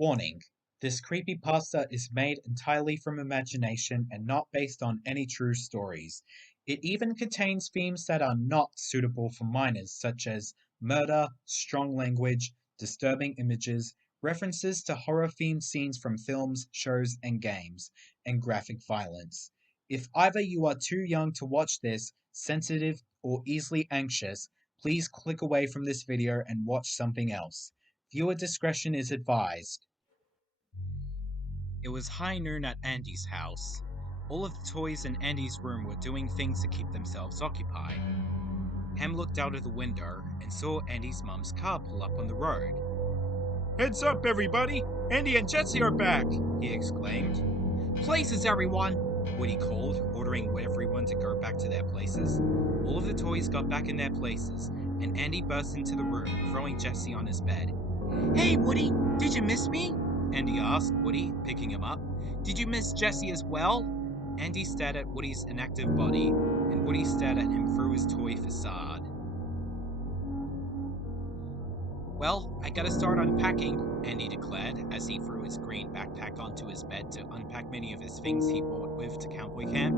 Warning: this creepypasta is made entirely from imagination and not based on any true stories. It even contains themes that are not suitable for minors, such as murder, strong language, disturbing images, references to horror-themed scenes from films, shows, and games, and graphic violence. If either you are too young to watch this, sensitive, or easily anxious, please click away from this video and watch something else. Viewer discretion is advised. It was high noon at Andy's house. All of the toys in Andy's room were doing things to keep themselves occupied. Ham looked out of the window and saw Andy's mum's car pull up on the road. "Heads up, everybody! Andy and Jessie are back!" he exclaimed. "Places, everyone!" Woody called, ordering everyone to go back to their places. All of the toys got back in their places, and Andy burst into the room, throwing Jessie on his bed. "Hey, Woody! Did you miss me?" Andy asked Woody, picking him up. "Did you miss Jessie as well?" Andy stared at Woody's inactive body, and Woody stared at him through his toy facade. "Well, I gotta start unpacking," Andy declared as he threw his green backpack onto his bed to unpack many of his things he brought with to cowboy camp.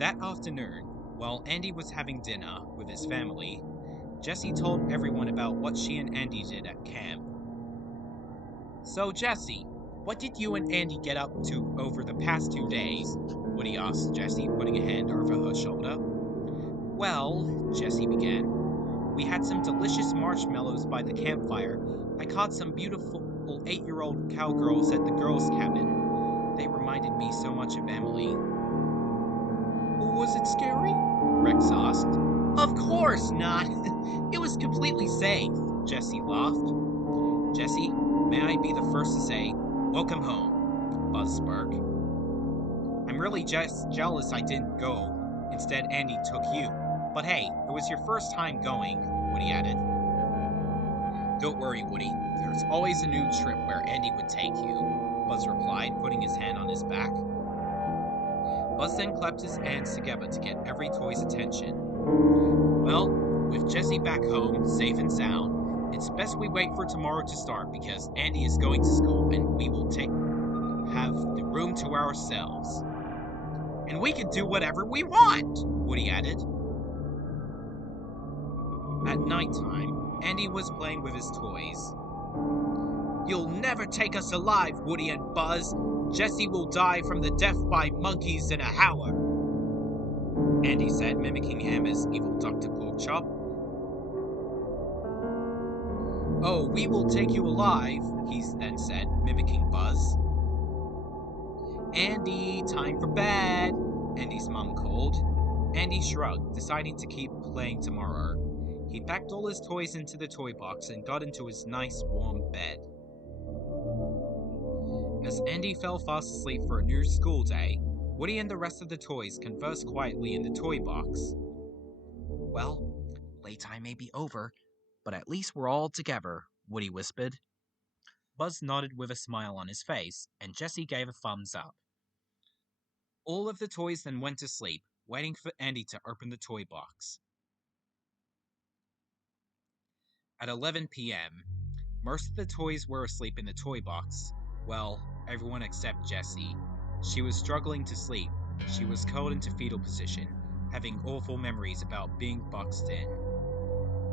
That afternoon, while Andy was having dinner with his family, Jessie told everyone about what she and Andy did at camp. "So, Jessie, what did you and Andy get up to over the past 2 days?" Woody asked Jessie, putting a hand over her shoulder. "Well," Jessie began, "we had some delicious marshmallows by the campfire. I caught some beautiful 8-year-old cowgirls at the girls' cabin. They reminded me so much of Emily." "Was it scary?" Rex asked. "Of course not! It was completely safe," Jessie laughed. "Jessie, may I be the first to say, welcome home," Buzz spoke. "I'm really just jealous I didn't go. Instead, Andy took you. But hey, it was your first time going," Woody added. "Don't worry, Woody. There's always a new trip where Andy would take you," Buzz replied, putting his hand on his back. Buzz then clapped his hands together to get every toy's attention. "Well, with Jessie back home, safe and sound, it's best we wait for tomorrow to start because Andy is going to school and we will have the room to ourselves. And we can do whatever we want," Woody added. At nighttime, Andy was playing with his toys. "You'll never take us alive, Woody and Buzz. Jessie will die from the death by monkeys in a hour," Andy said, mimicking him as evil Dr. Porkchop. "Oh, we will take you alive," he then said, mimicking Buzz. "Andy, time for bed," Andy's mum called. Andy shrugged, deciding to keep playing tomorrow. He packed all his toys into the toy box and got into his nice, warm bed. As Andy fell fast asleep for a new school day, Woody and the rest of the toys conversed quietly in the toy box. "Well, playtime may be over, but at least we're all together," Woody whispered. Buzz nodded with a smile on his face, and Jessie gave a thumbs up. All of the toys then went to sleep, waiting for Andy to open the toy box. At 11 p.m., most of the toys were asleep in the toy box. Well, everyone except Jessie. She was struggling to sleep. She was curled into fetal position, having awful memories about being boxed in.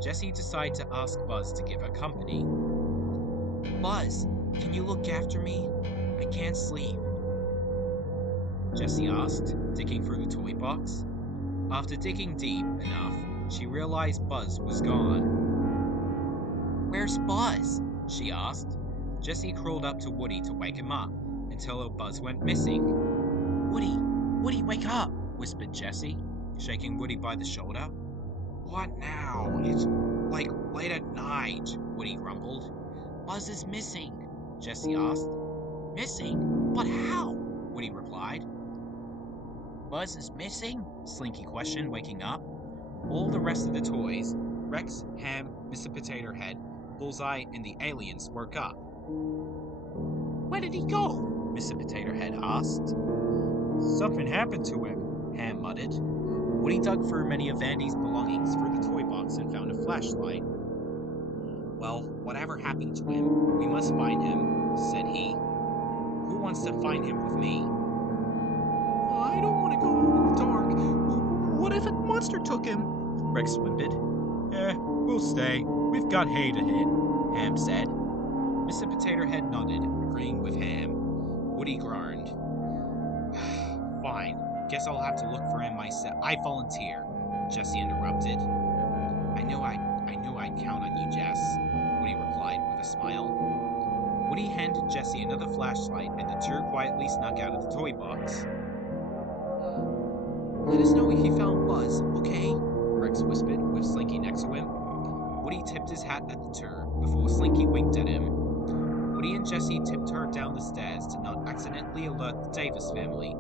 Jessie decided to ask Buzz to give her company. "Buzz, can you look after me? I can't sleep," Jessie asked, digging through the toy box. After digging deep enough, she realized Buzz was gone. "Where's Buzz?" she asked. Jessie crawled up to Woody to wake him up, until Buzz went missing. Woody, wake up," whispered Jessie, shaking Woody by the shoulder. "What now? It's like late at night," Woody grumbled. "Buzz is missing," Jessie asked. "Missing? But how?" Woody replied. "Buzz is missing?" Slinky questioned, waking up. All the rest of the toys, Rex, Ham, Mr. Potato Head, Bullseye, and the aliens woke up. "Where did he go?" Mr. Potato Head asked. "Something happened to him," Ham muttered. Woody dug through many of Andy's belongings through the toy box and found a flashlight. "Well, whatever happened to him, we must find him, said he. Who wants to find him with me? I don't want to go out in the dark. What if a monster took him? Rex whimpered. We'll stay. We've got hay to hit, Ham said. Mr. Potato Head nodded, agreeing with Ham. Woody groaned. Fine. Guess I'll have to look for him myself. I volunteer, Jesse interrupted. I knew I'd count on you, Jess, Woody replied with a smile. Woody handed Jesse another flashlight, and the two quietly snuck out of the toy box. Let us know if you found Buzz, okay? Rex whispered, with Slinky next to him. Woody tipped his hat at the two before Slinky winked at him. Woody and Jesse tiptoed down the stairs to not accidentally alert the Davis family.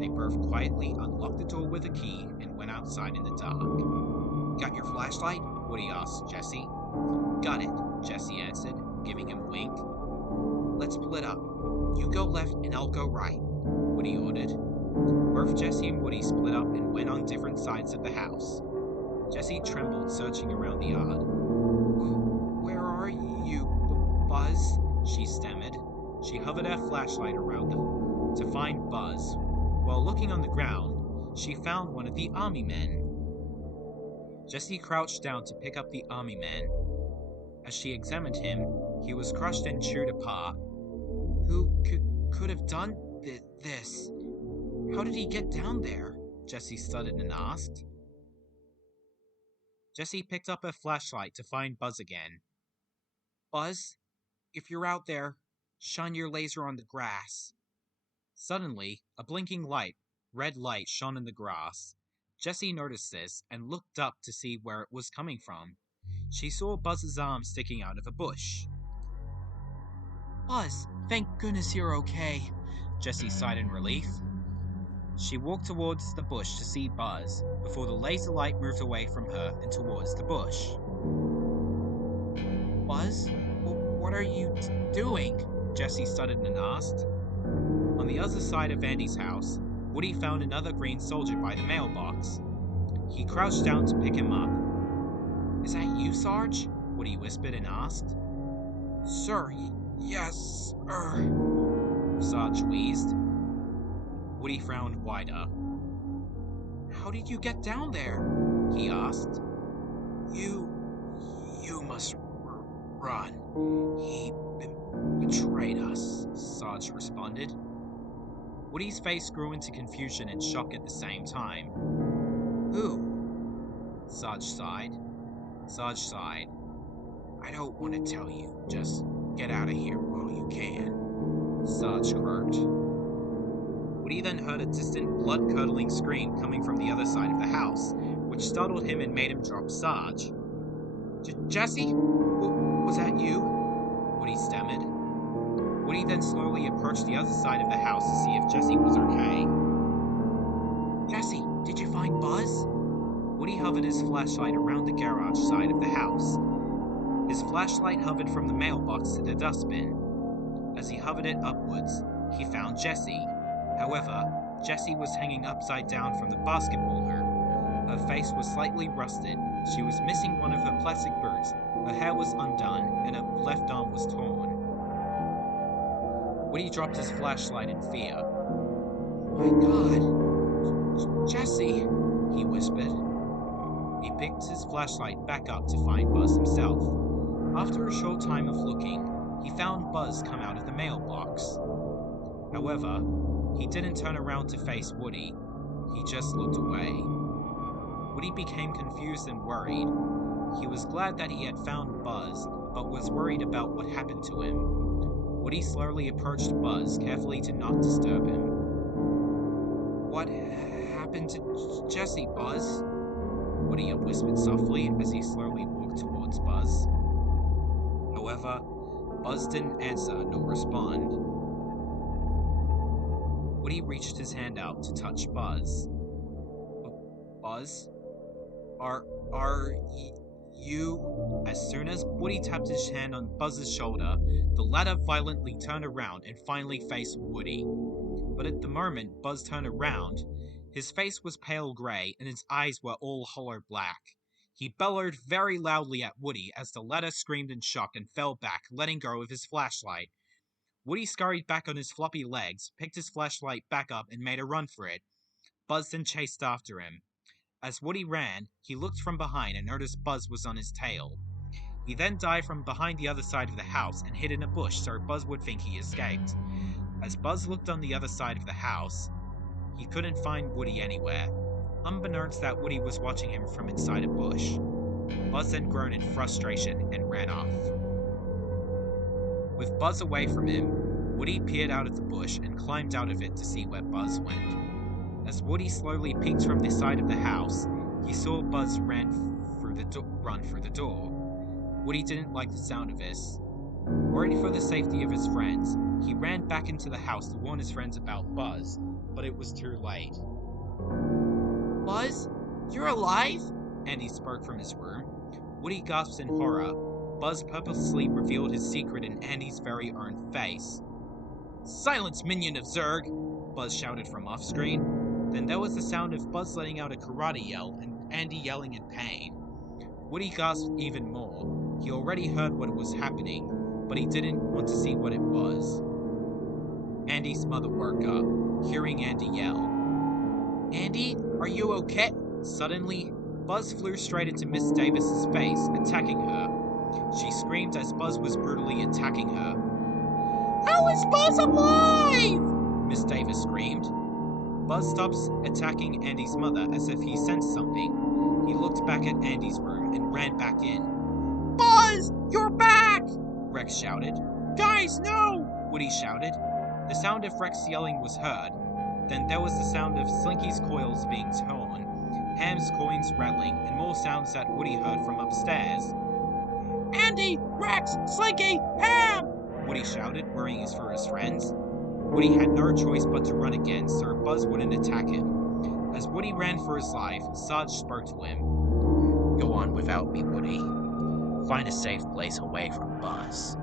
They both quietly unlocked the door with a key and went outside in the dark. Got your flashlight? Woody asked Jesse. Got it, Jesse answered, giving him a wink. Let's split up. You go left and I'll go right, Woody ordered. Both Jesse and Woody split up and went on different sides of the house. Jesse trembled, searching around the yard. Where are you, Buzz? She stammered. She hovered her flashlight around to find Buzz. While looking on the ground, she found one of the army men. Jesse crouched down to pick up the army man. As she examined him, he was crushed and chewed apart. Who could have done this? How did he get down there? Jesse stuttered and asked. Jesse picked up her flashlight to find Buzz again. Buzz, if you're out there, shine your laser on the grass. Suddenly, a blinking red light shone in the grass. Jesse noticed this and looked up to see where it was coming from. She saw Buzz's arm sticking out of a bush. Buzz, thank goodness you're okay, Jesse sighed in relief. She walked towards the bush to see Buzz, before the laser light moved away from her and towards the bush. Buzz, what are you doing? Jesse stuttered and asked. On the other side of Andy's house, Woody found another green soldier by the mailbox. He crouched down to pick him up. Is that you, Sarge? Woody whispered and asked. Sir, yes, Sarge wheezed. Woody frowned wider. How did you get down there? He asked. You must run. He betrayed us, Sarge responded. Woody's face grew into confusion and shock at the same time. Who? Sarge sighed. I don't want to tell you. Just get out of here while you can, Sarge croaked. Woody then heard a distant, blood-curdling scream coming from the other side of the house, which startled him and made him drop Sarge. Jesse? Was that you? Woody stammered. Woody then slowly approached the other side of the house to see if Jesse was okay. Jesse, did you find Buzz? Woody hovered his flashlight around the garage side of the house. His flashlight hovered from the mailbox to the dustbin. As he hovered it upwards, he found Jesse. However, Jesse was hanging upside down from the basketball hoop. Her face was slightly rusted. She was missing one of her plastic boots. Her hair was undone, and her left arm was torn. Woody dropped his flashlight in fear. My God! Jesse! He whispered. He picked his flashlight back up to find Buzz himself. After a short time of looking, he found Buzz come out of the mailbox. However, he didn't turn around to face Woody. He just looked away. Woody became confused and worried. He was glad that he had found Buzz, but was worried about what happened to him. Woody slowly approached Buzz, carefully to not disturb him. What happened to Jesse, Buzz? Woody whispered softly as he slowly walked towards Buzz. However, Buzz didn't answer nor respond. Woody reached his hand out to touch Buzz. Buzz? Are you? As soon as Woody tapped his hand on Buzz's shoulder, the latter violently turned around and finally faced Woody. But at the moment Buzz turned around, his face was pale grey and his eyes were all hollow black. He bellowed very loudly at Woody as the latter screamed in shock and fell back, letting go of his flashlight. Woody scurried back on his floppy legs, picked his flashlight back up, and made a run for it. Buzz then chased after him. As Woody ran, he looked from behind and noticed Buzz was on his tail. He then dived from behind the other side of the house and hid in a bush so Buzz would think he escaped. As Buzz looked on the other side of the house, he couldn't find Woody anywhere, unbeknownst that Woody was watching him from inside a bush. Buzz then groaned in frustration and ran off. With Buzz away from him, Woody peered out of the bush and climbed out of it to see where Buzz went. As Woody slowly peeked from the side of the house, he saw Buzz run through the door. Woody didn't like the sound of this. Worried for the safety of his friends, he ran back into the house to warn his friends about Buzz, but it was too late. Buzz, you're alive? Andy spoke from his room. Woody gasped in horror. Buzz purposely revealed his secret in Andy's very own face. "Silence, minion of Zurg!" Buzz shouted from off-screen. Then there was the sound of Buzz letting out a karate yell and Andy yelling in pain. Woody gasped even more. He already heard what was happening, but he didn't want to see what it was. Andy's mother woke up, hearing Andy yell. Andy, are you okay? Suddenly, Buzz flew straight into Miss Davis's face, attacking her. She screamed as Buzz was brutally attacking her. How is Buzz alive? Miss Davis screamed. Buzz stops attacking Andy's mother as if he sensed something. He looked back at Andy's room and ran back in. Buzz, you're back! Rex shouted. Guys, no! Woody shouted. The sound of Rex yelling was heard. Then there was the sound of Slinky's coils being torn, Ham's coins rattling, and more sounds that Woody heard from upstairs. Andy, Rex, Slinky, Ham! Woody shouted, worrying for his friends. Woody had no choice but to run again so Buzz wouldn't attack him. As Woody ran for his life, Sarge spoke to him. Go on without me, Woody. Find a safe place away from Buzz.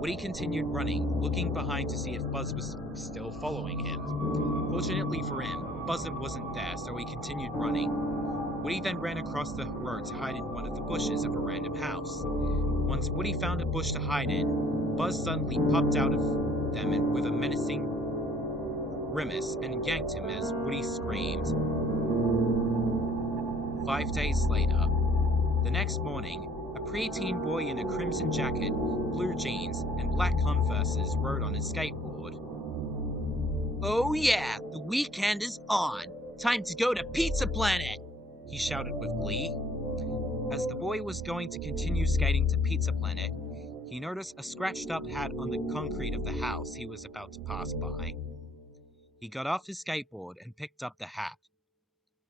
Woody continued running, looking behind to see if Buzz was still following him. Fortunately for him, Buzz wasn't there, so he continued running. Woody then ran across the road to hide in one of the bushes of a random house. Once Woody found a bush to hide in, Buzz suddenly popped out of them with a menacing grimace and yanked him as Woody screamed. 5 days later, the next morning, a preteen boy in a crimson jacket, blue jeans, and black Converses rode on his skateboard. Oh yeah, the weekend is on. Time to go to Pizza Planet! He shouted with glee. As the boy was going to continue skating to Pizza Planet, he noticed a scratched-up hat on the concrete of the house he was about to pass by. He got off his skateboard and picked up the hat.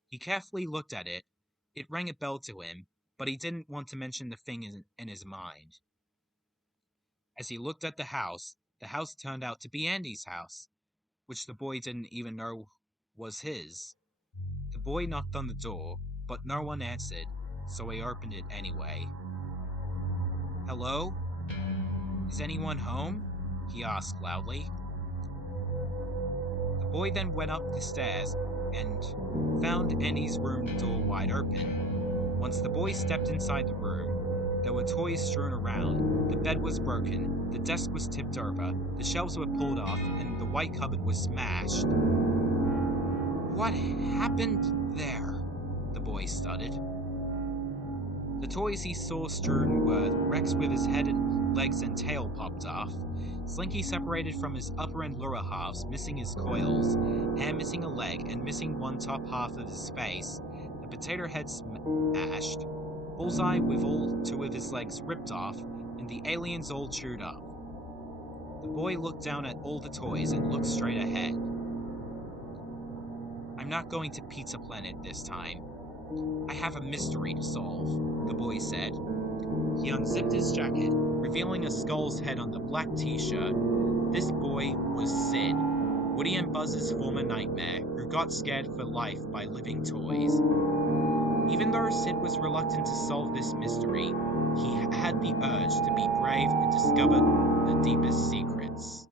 He carefully looked at it. It rang a bell to him, but he didn't want to mention the thing in his mind. As he looked at the house turned out to be Andy's house, which the boy didn't even know was his. The boy knocked on the door, but no one answered, so he opened it anyway. "Hello? Is anyone home?" he asked loudly. The boy then went up the stairs and found Andy's room door wide open. Once the boy stepped inside the room, there were toys strewn around, the bed was broken, the desk was tipped over, the shelves were pulled off, and the white cupboard was smashed. "What happened there?" the boy stuttered. The toys he saw strewn were Rex with his head and legs and tail popped off, Slinky separated from his upper and lower halves, missing his coils, Ham missing a leg and missing one top half of his face, the potato head smashed, Bullseye with all 2 of his legs ripped off, and the aliens all chewed up. The boy looked down at all the toys and looked straight ahead. "I'm not going to Pizza Planet this time. I have a mystery to solve," the boy said. He unzipped his jacket, revealing a skull's head on the black t-shirt. This boy was Sid, Woody and Buzz's former nightmare, who got scared for life by living toys. Even though Sid was reluctant to solve this mystery, he had the urge to be brave and discover the deepest secrets.